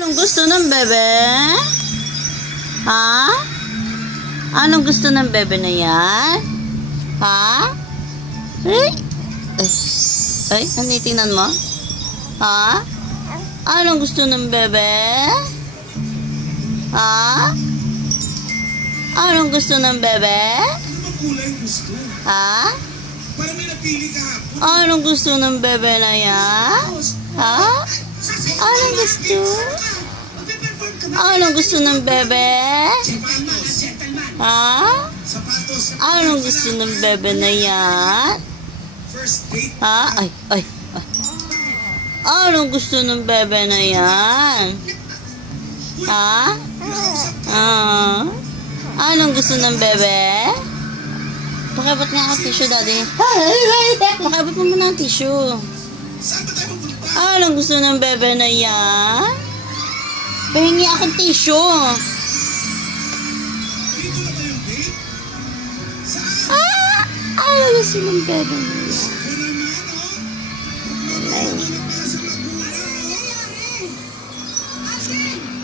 Anong gusto ng bebe? Ha? Anong gusto ng bebe na yan? Ha? Ay? Ay, tingnan mo? Ha? Anong gusto ng bebe? Ha? Anong gusto ng bebe? Ano kulay gusto? Ha? Para may napili ka hapon. Anong gusto ng bebe na yan? Ha? Anong gusto? Anong gusto ng bebe? Ha? Sapatos. Anong gusto ng bebe na yan? First date. Ha? Ay. Anong gusto ng bebe na yan? Ha? Anong gusto ng bebe? Pakibot nga ako tissue, daddy. Pakibot mo muna ang tissue. Saan ba tayo pupunta? Anong gusto ng bebe na yan? Pahingi akong tissue. Dito na ba yung date? Saan? Anong gusto ng bebe na yan?